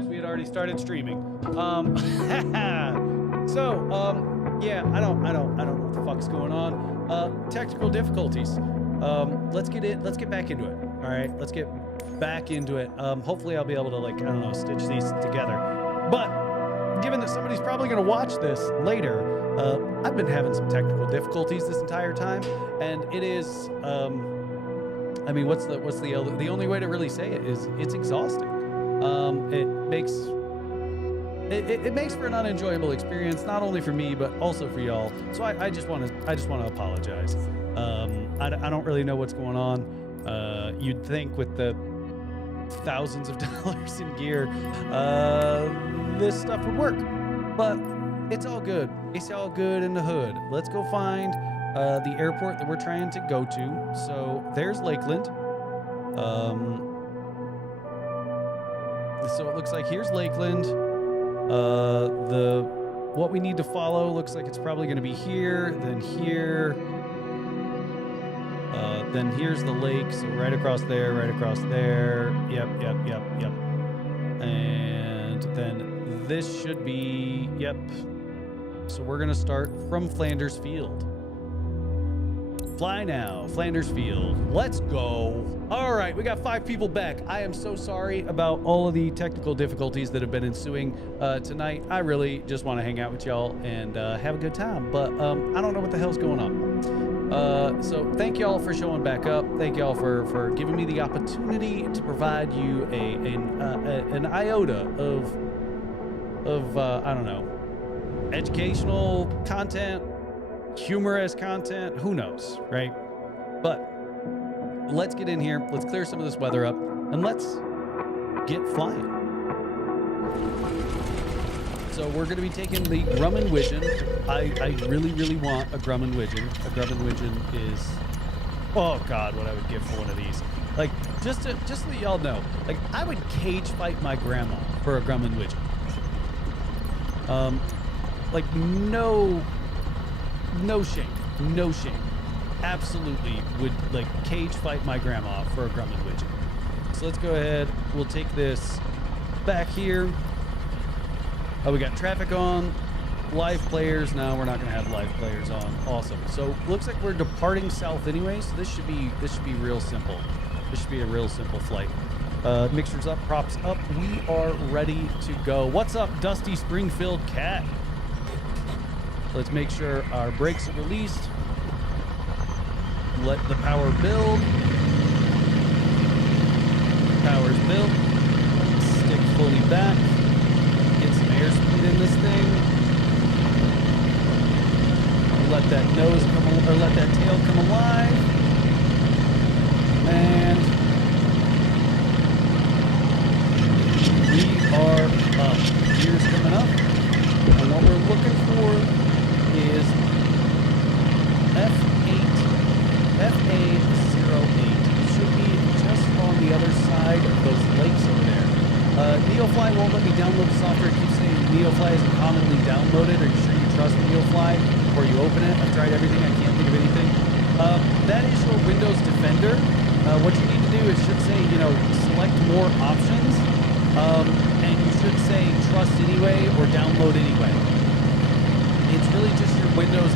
realized we had already started streaming. Yeah, I don't know what the fuck's going on. Technical difficulties. Let's get back into it. All right, let's get back into it. Hopefully I'll be able to, like, I don't know, stitch these together. But given that somebody's probably going to watch this later, I've been having some technical difficulties this entire time, and it is, I mean, the only way to really say it is it's exhausting. It makes for an unenjoyable experience, not only for me but also for y'all. So I just want to apologize. I don't really know what's going on. You'd think with the thousands of dollars in gear, this stuff would work, but it's all good. It's all good in the hood. Let's go find the airport that we're trying to go to. So there's Lakeland. So it looks like here's Lakeland. What we need to follow looks like it's probably going to be here, then here, then here's the lake. So right across there, right across there. Yep. And then this should be, yep. So we're going to start from Flanders Field. Fly now, Flanders Field. Let's go. All right, we got 5 people back. I am so sorry about all of the technical difficulties that have been ensuing tonight. I really just want to hang out with y'all and have a good time, but I don't know what the hell's going on. So thank y'all for showing back up. Thank y'all for giving me the opportunity to provide you an iota of I don't know, educational content, humorous content, who knows, right? But let's get in here, let's clear some of this weather up, and let's get flying. So we're going to be taking the Grumman Widgeon. I really want a Grumman Widgeon. A Grumman Widgeon is, oh God, what I would give for one of these. Like, just so that y'all know, like, I would cage fight my grandma for a Grumman Widgeon. Like, no shame. Absolutely would, like, cage fight my grandma for a Grumman Widgeon. So let's go ahead. We'll take this back here. Oh, we got traffic on. Live players. No, we're not going to have live players on. Awesome. So looks like we're departing south anyway. So this should be real simple. This should be a real simple flight. Mixers up, props up. We are ready to go. What's up, Dusty Springfield Cat? Let's make sure our brakes are released. Let the power build. Power's built. Stick fully back. Get some airspeed in this thing. Let that let that tail come alive. And we are up. Gears coming up. And what we're looking for is FA08. Should be just on the other side of those lakes over there. Neofly won't let me download the software. It keeps saying Neofly isn't commonly downloaded. Are you sure you trust Neofly before you open it? I've tried everything. I can't think of anything. That is your Windows Defender. What you need to do is should say, select more options. And you should say trust anyway or download anyway. It's really just your Windows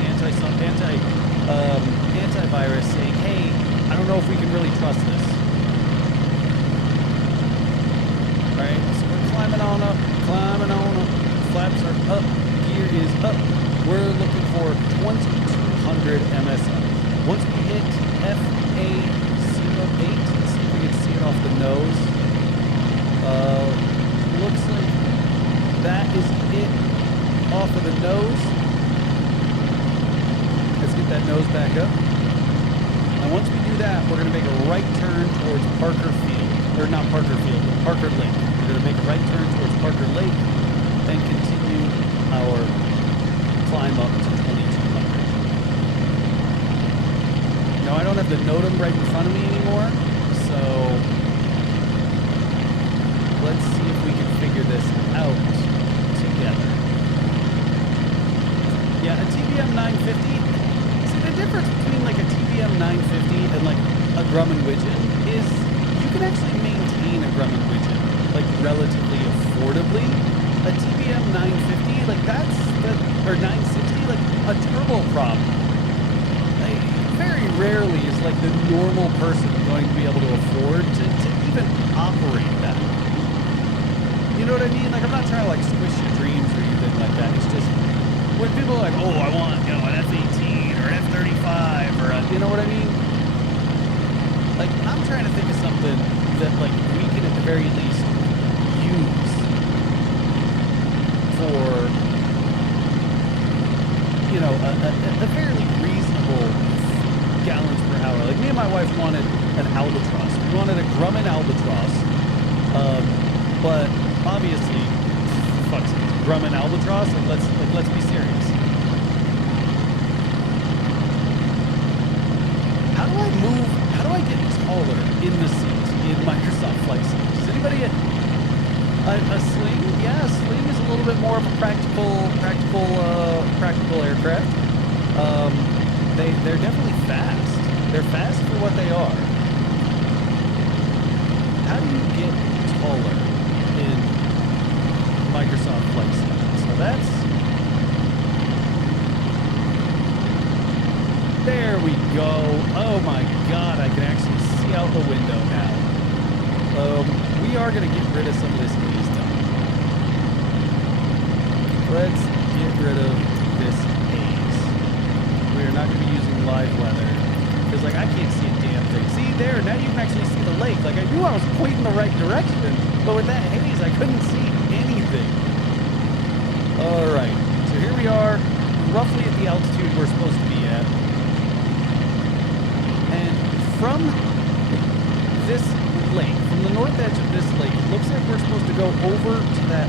antivirus saying, hey, I don't know if we can really trust this. All right, so we're climbing on up. Flaps are up, gear is up. We're looking for 2200 MSI. Once we hit FA08, let's see if we can see it off the nose. Looks like that is it off of the nose. Let's get that nose back up. And once we do that, we're going to make a right turn towards Parker Field. Or not Parker Field, but Parker Lake. We're going to make a right turn towards Parker Lake and continue our climb up to 2200. Now, I don't have the NOTAM right in front of me anymore, so let's see if we can figure this out together. Yeah, a TBM 950. See, the difference between like a TBM 950 and like a Grumman Widgeon is you can actually maintain a Grumman Widgeon like relatively affordably, a TBM 950, like or 960, like a turboprop, like, very rarely is like the normal person going to be able to afford to even operate that. You know what I mean? Like, I'm not trying to like squish your dreams or anything like that. It's just when people are like, oh, I want, you know, an F-18 or an F-35 or you know what I mean? Like, I'm trying to think of something that like we can at the very least use for, you know, a fairly reasonable gallons per hour. Like, me and my wife wanted an albatross. We wanted a Grumman albatross, but obviously, fuck's sake, Grumman albatross. Like, let's be serious. How do I move? How do I get taller in the seat in Microsoft Flight Sim? Does anybody a sling? Yeah, a sling is a little bit more of a practical aircraft. They're definitely fast. They're fast for what they are. How do you get taller in Microsoft Flight Sim? So that's... There we go. Oh my god, I can actually see out the window now. We are going to get rid of some of this haze though. Let's get rid of this haze. We are not going to be using live weather. Because, like, I can't see a damn thing. See, there, now you can actually see the lake. Like, I knew I was pointing the right direction, but with that haze, I couldn't see anything. Alright, so here we are, roughly at the altitude we're supposed to be at. And from this lake, from the north edge of this lake, it looks like we're supposed to go over to that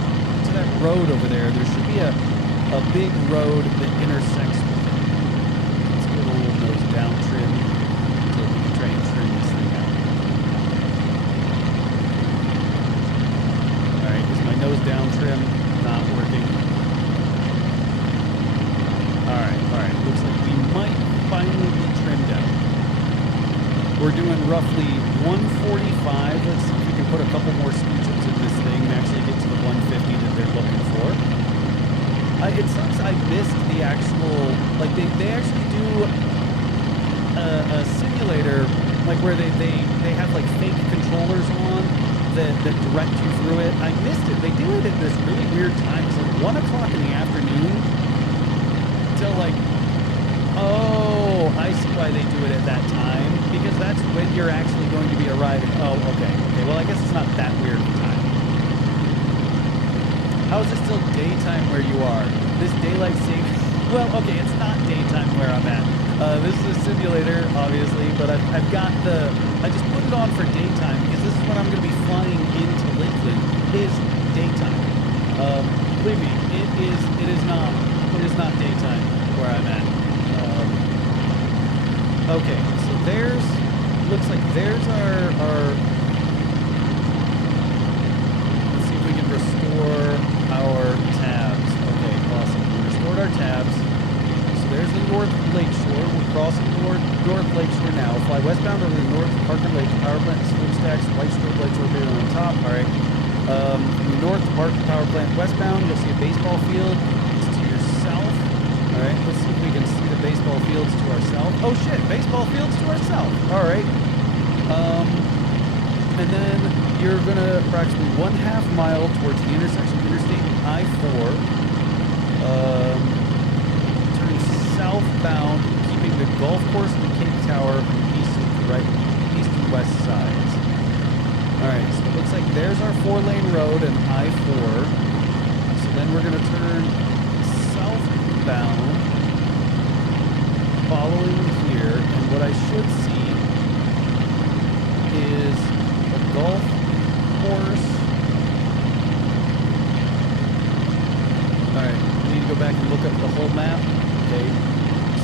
road over there. There should be a big road that intersects with it. Let's get a little nose down trim so we can try and trim this thing out. Alright, is my nose down trim not working? Alright. Looks like we might finally be trimmed out. We're doing roughly 145. Let's see if we can put a couple more scooches in this thing and actually get to the 150 that they're looking for. It sucks I missed the actual, like they actually do a simulator, like where they have like fake controllers on that direct you through it. I missed it. They do it at this really weird time. It's like 1 o'clock in the afternoon till like, oh, I see why they do it at that time, because that's when you're actually going to be arriving. Oh, okay. Well, I guess it's not that weird of a time. How is it still daytime where you are? This daylight saving... Well, okay, it's not daytime where I'm at. This is a simulator, obviously, but I've got the... I just put it on for daytime because this is when I'm going to be flying into Lakeland, is daytime. Believe me, it is not daytime where I'm at. Okay, so looks like there's our... Let's see if we can restore our tabs. Okay, awesome. We restored our tabs. So there's the North Lakeshore. We're crossing North Lakeshore now. Fly westbound over the North Parker Lake Power Plant, smokestacks, white strobe lights located on the top. All right. From the North Parker Power Plant westbound, you'll see a baseball field. It's to your south. All right, let's see if we can see the baseball fields to our south. Oh shit, baseball fields to our south. All right. And then you're going to approximately 1/2 mile towards the intersection of Interstate and I-4. Turn southbound, keeping the golf course and the Cape Tower from the east and west sides. All right, so it looks like there's our 4-lane road and I-4. So then we're going to turn southbound, following here, and what I should see is a golf course. Alright, I need to go back and look up the whole map. Okay,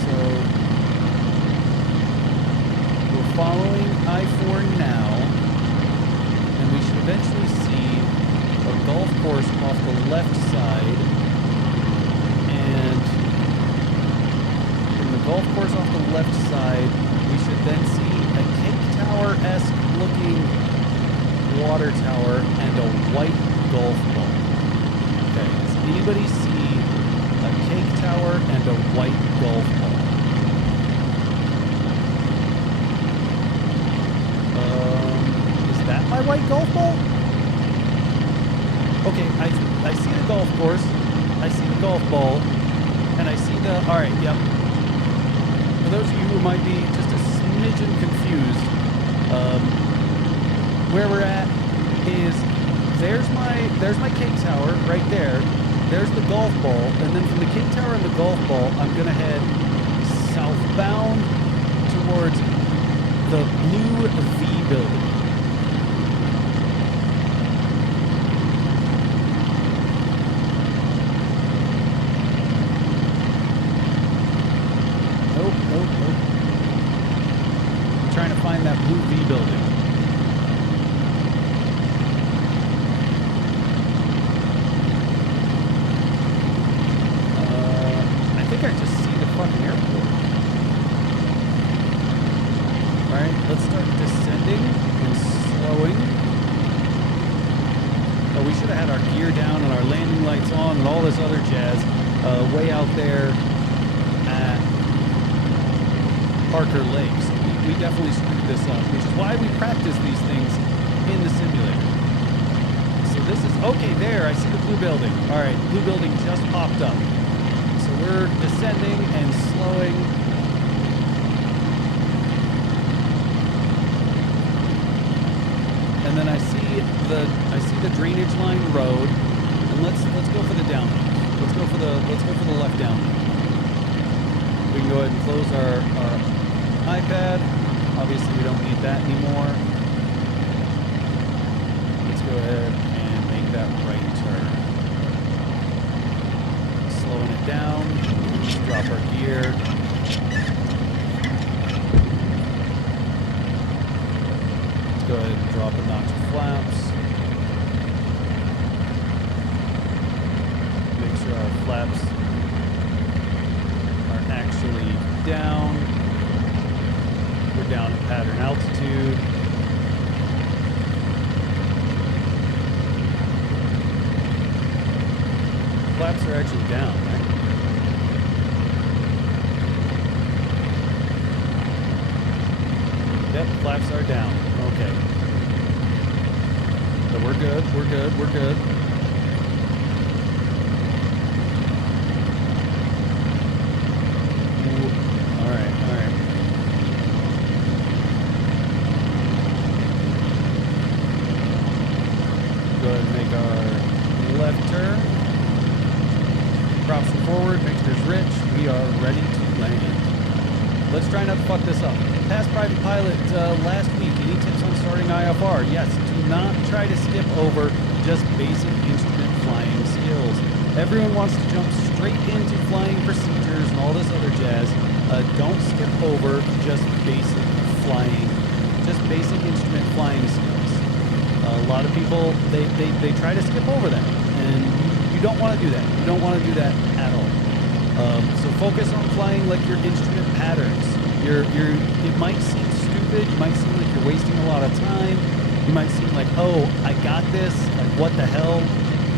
so we're following I-4 now, and we should eventually see a golf course off the left side, and from the golf course off the left side, we should then see a Cape Tower-esque looking water tower and a white golf ball. Okay, does anybody see a cake tower and a white golf ball? Is that my white golf ball? Okay, I see the golf course, I see the golf ball, and I see the, all right, yep. For those of you who might be just a smidgen confused, where we're at is there's my cake tower right there. There's the golf ball, and then from the cake tower and the golf ball, I'm gonna head southbound towards the blue V building. Nope. I'm trying to find that blue V building. I just see the fucking airport. Alright, let's start descending and slowing. Oh, we should have had our gear down and our landing lights on and all this other jazz way out there at Parker Lakes. We definitely screwed this up, which is why we practice these things in the simulator. So this is, okay, there, I see the blue building. Alright, blue building just popped up. We're descending and slowing. And then I see the drainage line road. And let's go for the download. Let's go for the left download. We can go ahead and close our iPad. Obviously we don't need that anymore. Let's go ahead and make that right turn. Slowing it down, drop our gear. Let's go ahead and drop a notch of flaps. Make sure our flaps are actually down. We're down at pattern altitude. Flaps are actually down, right? Yep, flaps are down. Okay. So we're good. Ooh, all right. Go ahead and make our left turn. Props forward, mixture's rich. We are ready to land. Let's try not to fuck this up. Past private pilot last week. Any tips on starting IFR? Yes, do not try to skip over just basic instrument flying skills. Everyone wants to jump straight into flying procedures and all this other jazz. Don't skip over just basic instrument flying skills. A lot of people, they try to skip over that. And you don't want to do that. You don't want to do that at all. So focus on flying like your instrument patterns. It might seem stupid. You might seem like you're wasting a lot of time. You might seem like, oh, I got this. Like, what the hell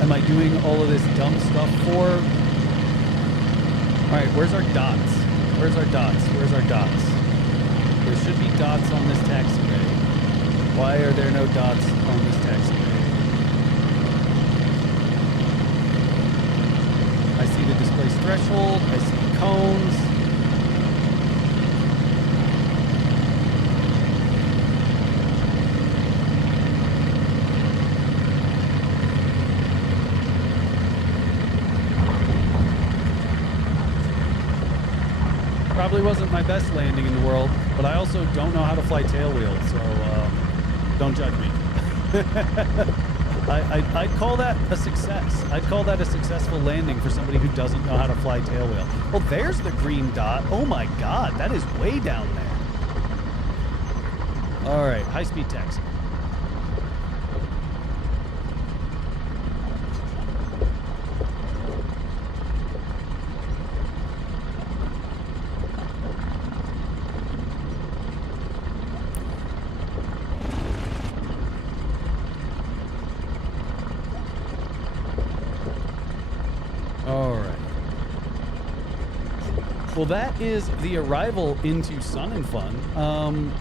am I doing all of this dumb stuff for? All right, where's our dots? Where's our dots? There should be dots on this taxiway. Why are there no dots on this taxiway? I see the displaced threshold. I see cones. Probably wasn't my best landing in the world, but I also don't know how to fly tailwheel, so don't judge me. I'd call that a success. I'd call that a successful landing for somebody who doesn't know how to fly tailwheel. Well, there's the green dot. Oh my God, that is way down there. All right, high-speed taxi. Well, that is the arrival into Sun and Fun.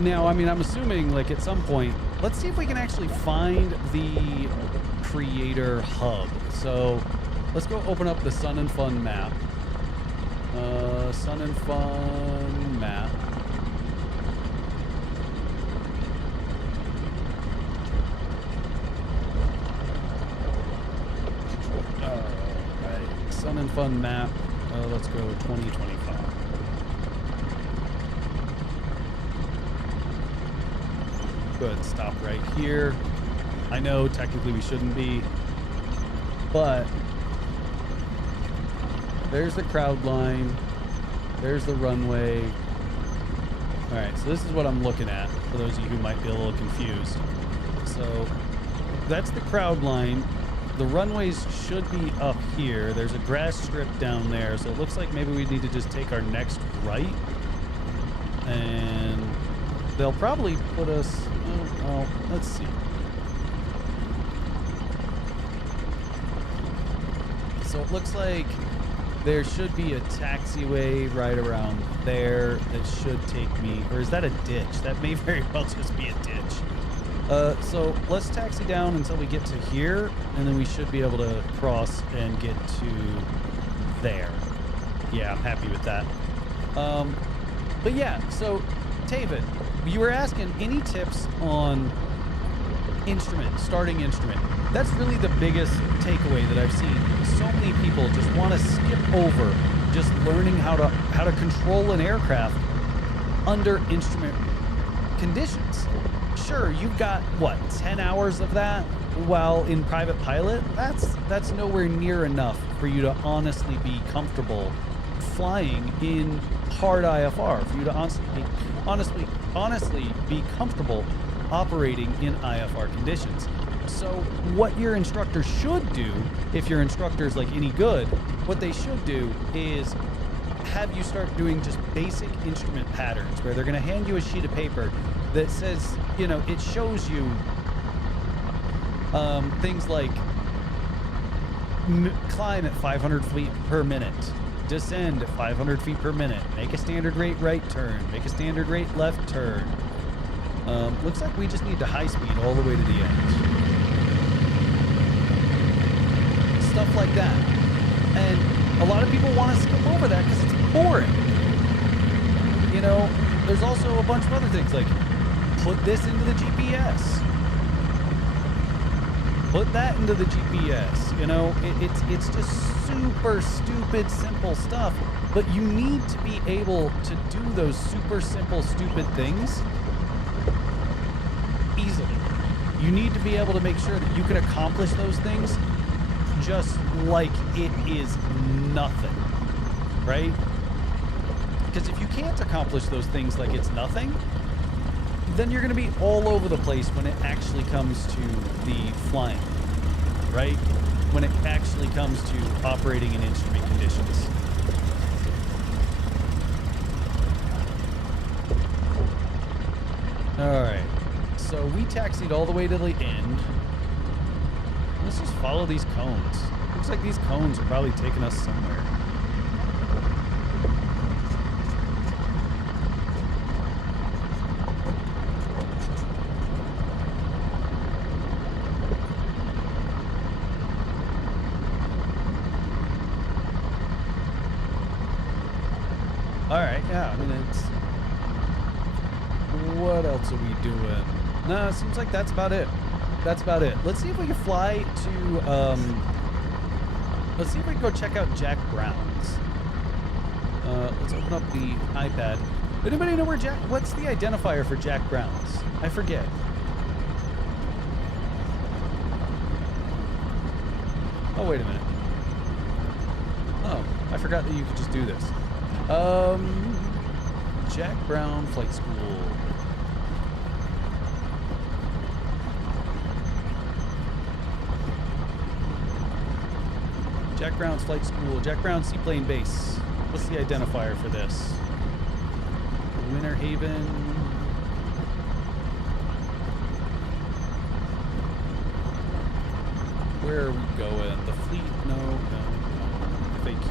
Now, I mean, I'm assuming, like, at some point, let's see if we can actually find the creator hub. So let's go open up the Sun and Fun map. Sun and Fun map. Alright, Sun and Fun map. Let's go 2025. Go ahead and stop right here. I know technically we shouldn't be, but there's the crowd line. There's the runway. All right, so this is what I'm looking at for those of you who might be a little confused. So that's the crowd line. The runways should be up here. There's a grass strip down there, so it looks like maybe we need to just take our next right, and they'll probably put us, oh, let's see. So it looks like there should be a taxiway right around there that should take me, or is that a ditch? That may very well just be a ditch. So let's taxi down until we get to here, and then we should be able to cross and get to there. Yeah, I'm happy with that. But yeah, so Taven, you were asking any tips on starting instrument. That's really the biggest takeaway that I've seen. So many people just want to skip over just learning how to control an aircraft under instrument conditions. Sure, you've got what, 10 hours of that while in private pilot? That's nowhere near enough for you to honestly be comfortable flying in hard IFR, for you to honestly be comfortable operating in IFR conditions. So what your instructor should do, if your instructor is like any good, what they should do is have you start doing just basic instrument patterns, where they're going to hand you a sheet of paper that says, you know, it shows you things like climb at 500 feet per minute, descend at 500 feet per minute, make a standard rate right turn, make a standard rate left turn. Looks like we just need to high speed all the way to the end. Stuff like that. And a lot of people want to skip over that because it's boring. You know, there's also a bunch of other things like put this into the GPS. Put that into the GPS. You know, it's just super stupid, simple stuff. But you need to be able to do those super simple, stupid things easily. You need to be able to make sure that you can accomplish those things just like it is nothing, right? Because if you can't accomplish those things like it's nothing, then you're going to be all over the place when it actually comes to the flying, right? When it actually comes to operating in instrument conditions. All right. So we taxied all the way to the end. Let's just follow these cones. Looks like these cones are probably taking us somewhere. All right, yeah, I mean, it's... What else are we doing? No, it seems like that's about it. That's about it. Let's see if we can fly to, let's see if we can go check out Jack Brown's. Let's open up the iPad. Anybody know where what's the identifier for Jack Brown's? I forget. Oh, wait a minute. Oh, I forgot that you could just do this. Jack Brown Flight School. Jack Brown's Flight School. Jack Brown Seaplane Base. What's the identifier for this? Winter Haven. Where are we going? The fleet? No. FAQ.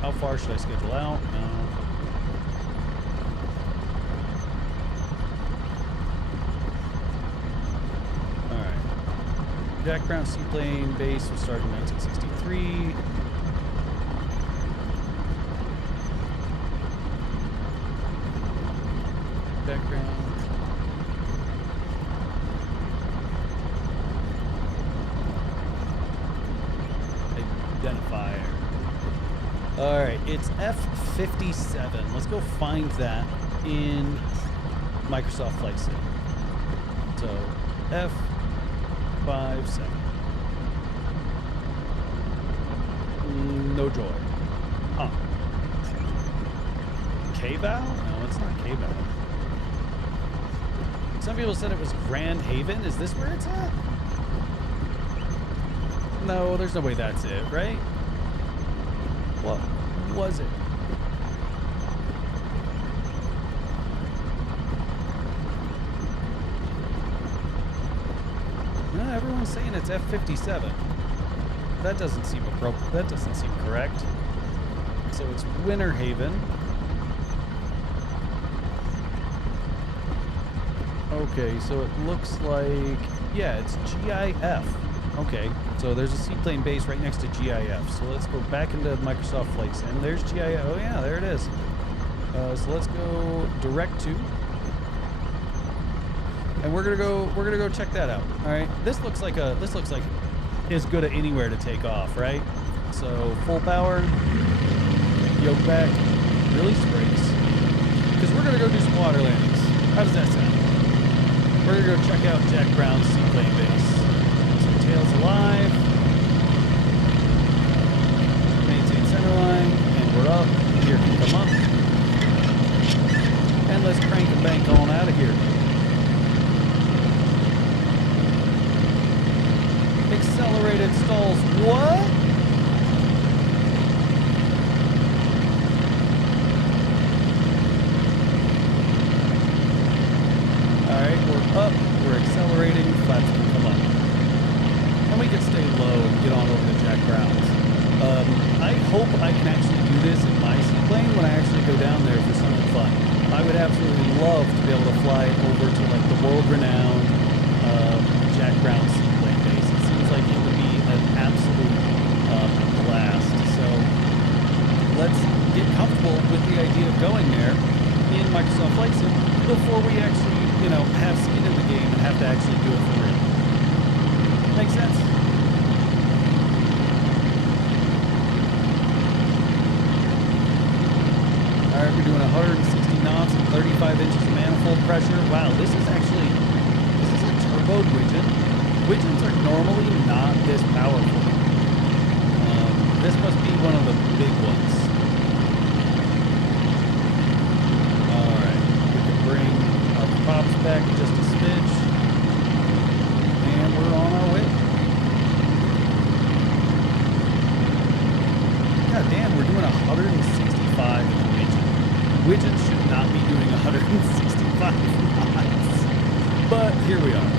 How far should I schedule out? No. All right. Jack Brown seaplane base was started in 1963. Background. Identifier. All right, it's F57. Let's go find that in Microsoft Flight Sim. So F57. No joy. Huh. K-Bow? No, it's not K-Bow. Some people said it was Grand Haven. Is this where it's at? No, there's no way that's it, right? What was it? No, everyone's saying it's F57. That doesn't seem appropriate. That doesn't seem correct. So it's Winter Haven. Okay, so it looks like, yeah, it's GIF. Okay, so there's a seaplane base right next to GIF. So let's go back into Microsoft Flight Sim. There's GIF. Oh yeah, there it is. So let's go direct to, and we're gonna go check that out. All right, this looks like as good at anywhere to take off, right? So full power, yoke back, release brakes, because we're gonna go do some water landings. How does that sound? We're gonna go check out Jack Brown's seaplane base. So tails alive, maintain center line, and we're up. Gear can come up, and let's crank and bank on out of here. Accelerated stalls. What? Up, we're accelerating, flaps can come up. And we can stay low and get on over to Jack Brown's. I hope I can actually do this in my seaplane when I actually go down there for something fun. I would absolutely love to be able to fly over to like the world-renowned Jack Brown seaplane base. It seems like it would be an absolute blast. So let's get comfortable with the idea of going there in Microsoft Flight Sim before we actually, have skin in the game and have to actually do it for real. Make sense? All right, we're doing 160 knots and 35 inches of manifold pressure. Wow, this is a turboed widgeon. Widgeons are normally not this powerful. This must be one of the big ones. All right, we can bring props back just a smidge, and we're on our way. God damn, we're doing 165 in the widgeon. Widgeons should not be doing 165 knots, but here we are.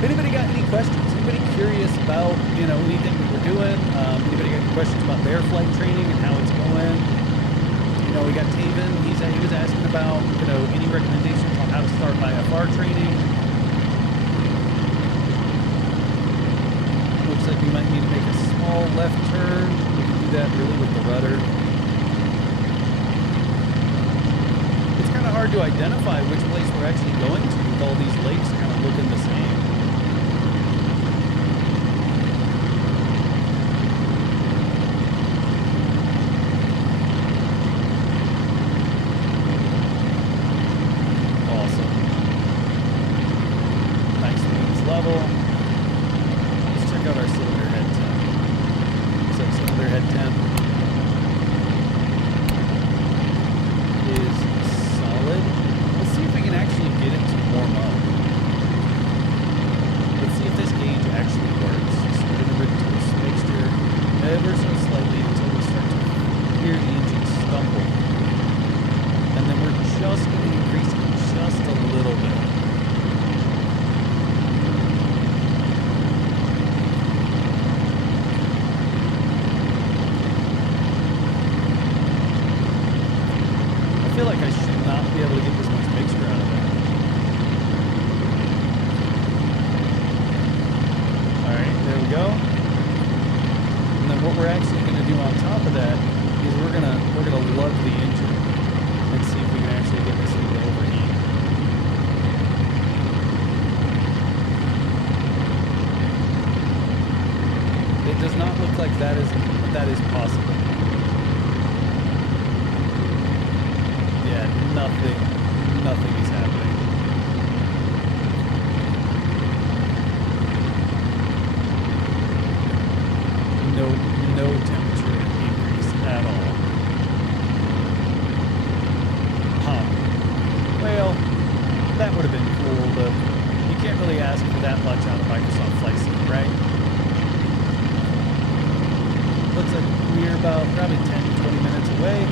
Anybody got any questions? Anybody curious about, anything that we're doing? Anybody got any questions about their flight training and how it's going? We got Taven. He was asking about, any recommendations on how to start IFR training. Looks like we might need to make a small left turn. We can do that really with the rudder. It's kind of hard to identify which place we're actually going to with all these lakes kind of looking the same. go. And then what we're actually going to do on top of that is we're gonna lug the engine and see if we can actually get this thing to overheat. It does not look like that is possible. Yeah, nothing is happening. No temperature increase at all. Huh. Well, that would have been cool, but you can't really ask for that much out of Microsoft Flight Sim, right? Looks like we're about probably 10-20 minutes away.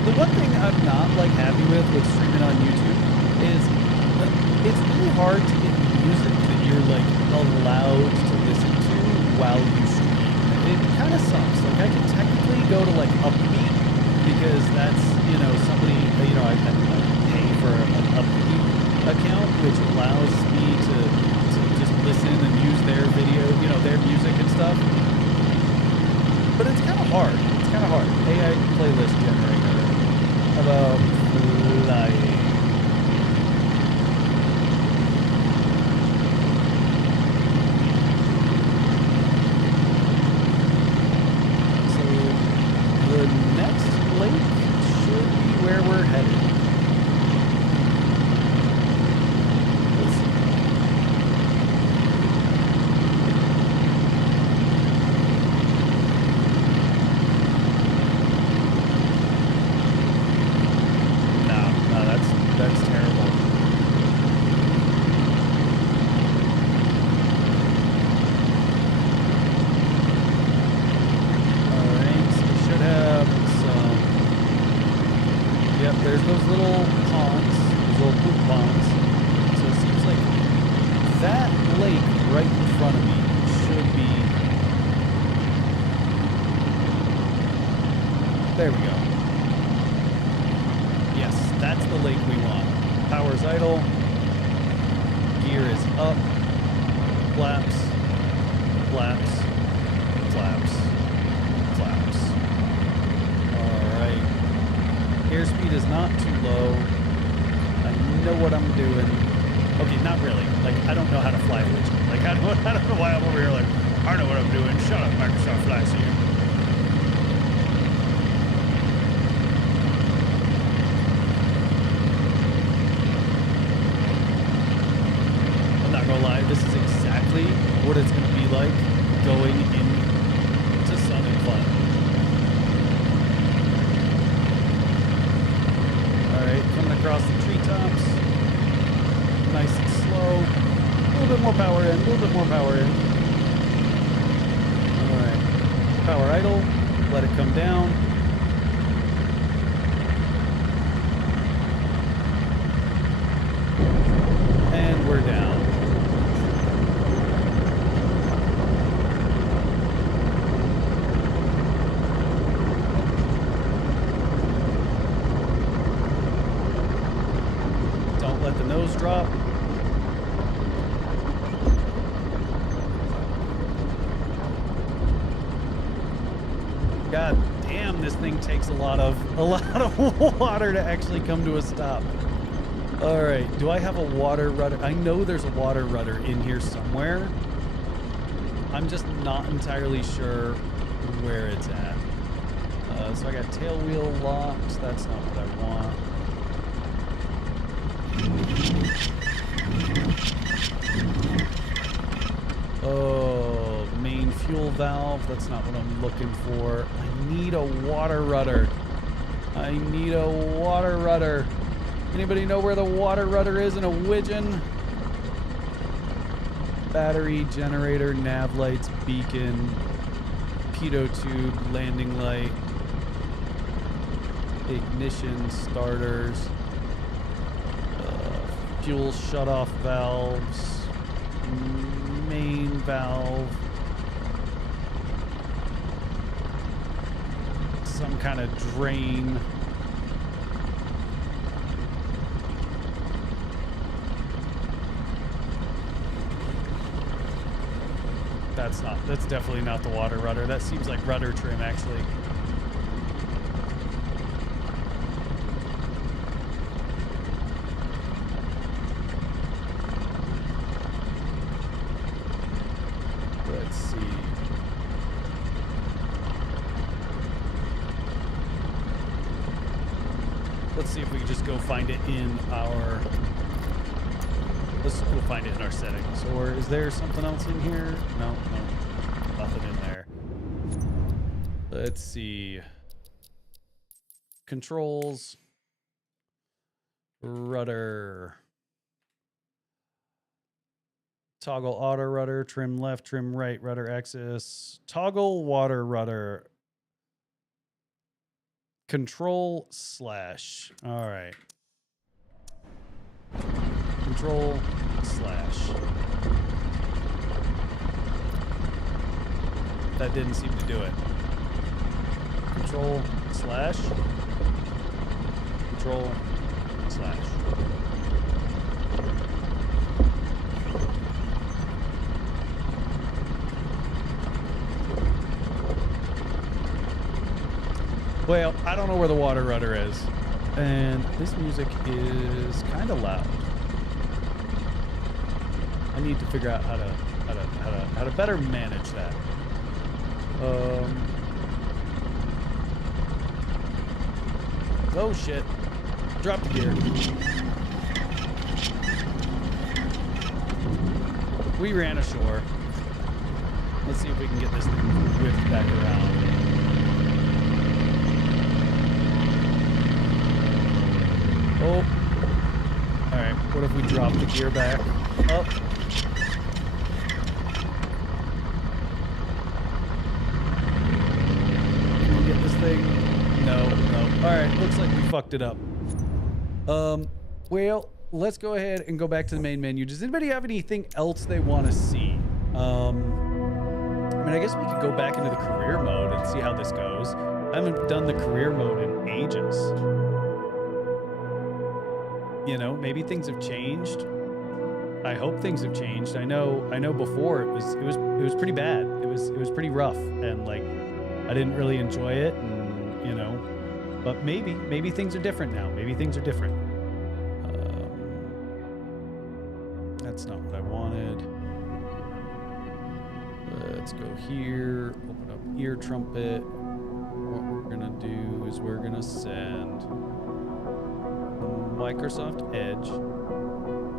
The one thing I'm not like happy with streaming on YouTube is it's really hard to get music that you're like allowed to listen to while you stream. It kind of sucks. Like I can technically go to like Upbeat because that's, you know, somebody, you know, I pay for an Upbeat account, which allows me to just listen and use their video, you know, their music and stuff. But it's kind of hard. It's kind of hard. AI playlist generator. About flying. So the next lake should be where we're headed. Let's see. That's terrible. Alright, so we should have some... Yep, there's those little ponds, those little poop ponds. So it seems like that lake right in front of me should be... There we go. Yes, that's the lake we want. Power's idle. Gear is up. Flaps. Flaps. Flaps. Flaps. Alright. Airspeed is not too low. I know what I'm doing. Okay, not really. Like, I don't know how to fly a widget. Like, I don't know why I'm over here like, I know what I'm doing. Shut up, Microsoft Flight Sim. Lie, this is exactly what it's going to be like going into sun and fun. Alright, coming across the treetops. Nice and slow. A little bit more power in, a little bit more power in. Alright, power idle, let it come down. And we're down. Let the nose drop. God damn, this thing takes a lot of water to actually come to a stop. All right, do I have a water rudder? I know there's a water rudder in here somewhere. I'm just not entirely sure where it's at. So I got tail wheel locks. That's not what I want. Oh, main fuel valve. That's not what I'm looking for. I need a water rudder. I need a water rudder. Anybody know where the water rudder is in a widgeon? Battery, generator, nav lights, beacon, pitot tube, landing light, ignition, starters, fuel shutoff valves, main valve, some kind of drain. That's definitely not the water rudder. That seems like rudder trim, actually. Let's see. Let's see if we can just go find it in our... Let's go find it in our settings. Or is there something else in here? No, nothing in there. Let's see. Controls. Rudder. Toggle auto rudder. Trim left, trim right, rudder axis. Toggle water rudder. Control slash. All right. Control slash. That didn't seem to do it. Control slash. Control slash. Well, I don't know where the water rudder is. And this music is kind of loud. I need to figure out how to better manage that. Oh shit. Drop the gear. We ran ashore. Let's see if we can get this thing whipped back around. Oh. Alright, what if we drop the gear back? Up. Can we get this thing? No. Alright, looks like we fucked it up. Well, let's go ahead and go back to the main menu. Does anybody have anything else they want to see? I mean, I guess we could go back into the career mode and see how this goes. I haven't done the career mode in ages. You know, maybe things have changed. I hope things have changed. I know before it was pretty bad. It was pretty rough, and like I didn't really enjoy it, and you know, but maybe things are different now. Maybe things are different. That's not what I wanted. Let's go here, open up ear trumpet. What we're gonna do is we're gonna send Microsoft Edge.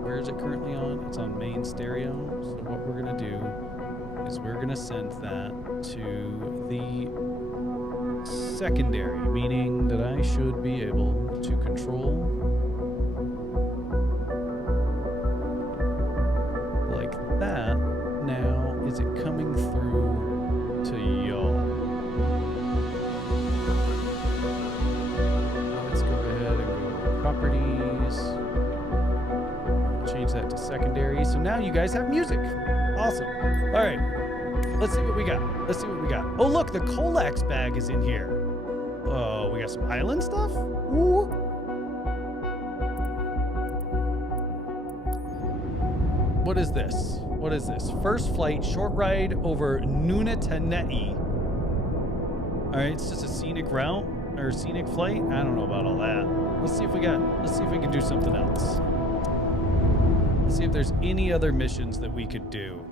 Where is it currently on? It's on main stereo. So what we're gonna do is we're gonna send that to the secondary, meaning that I should be able to control like that. Now, is it coming through to y'all? Let's go ahead and go to properties. Change that to secondary. So now you guys have music. Awesome. All right. Let's see what we got. Oh, look, the Colax bag is in here. Oh, we got some island stuff? Ooh. What is this? First flight, short ride over Nunataneti. All right, it's just a scenic route or scenic flight. I don't know about all that. Let's see if we can do something else. Let's see if there's any other missions that we could do.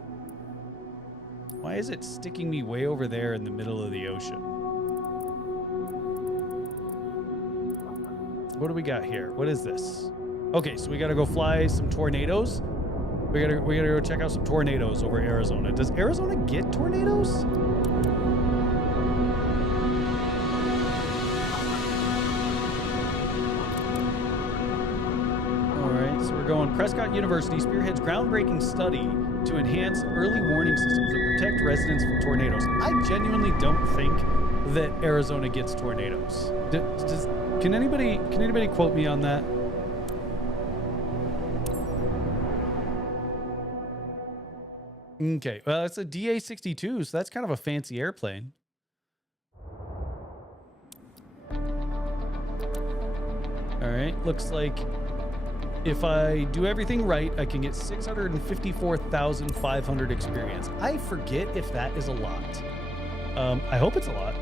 Why is it sticking me way over there in the middle of the ocean? What do we got here? What is this? Okay, so we gotta go fly some tornadoes. We gotta go check out some tornadoes over Arizona. Does Arizona get tornadoes? All right, so we're going Prescott University spearheads groundbreaking study to enhance early warning systems that protect residents from tornadoes. I genuinely don't think that Arizona gets tornadoes. Can anybody quote me on that? Okay, well, it's a DA-62, so that's kind of a fancy airplane. All right, looks like If I do everything right, I can get 654,500 experience. I forget if that is a lot. I hope it's a lot.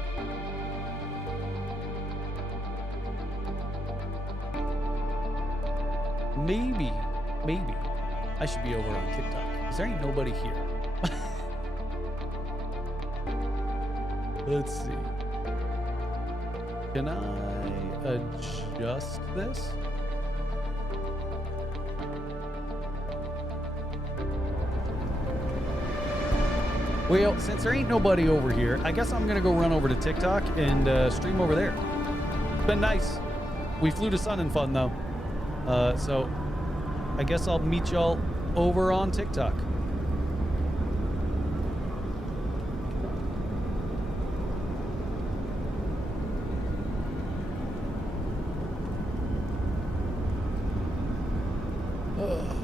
Maybe I should be over on TikTok. Is there ain't nobody here? Let's see. Can I adjust this? Well, since there ain't nobody over here, I guess I'm gonna go run over to TikTok and stream over there. It's been nice. We flew to Sun and Fun though. So I guess I'll meet y'all over on TikTok. Ugh.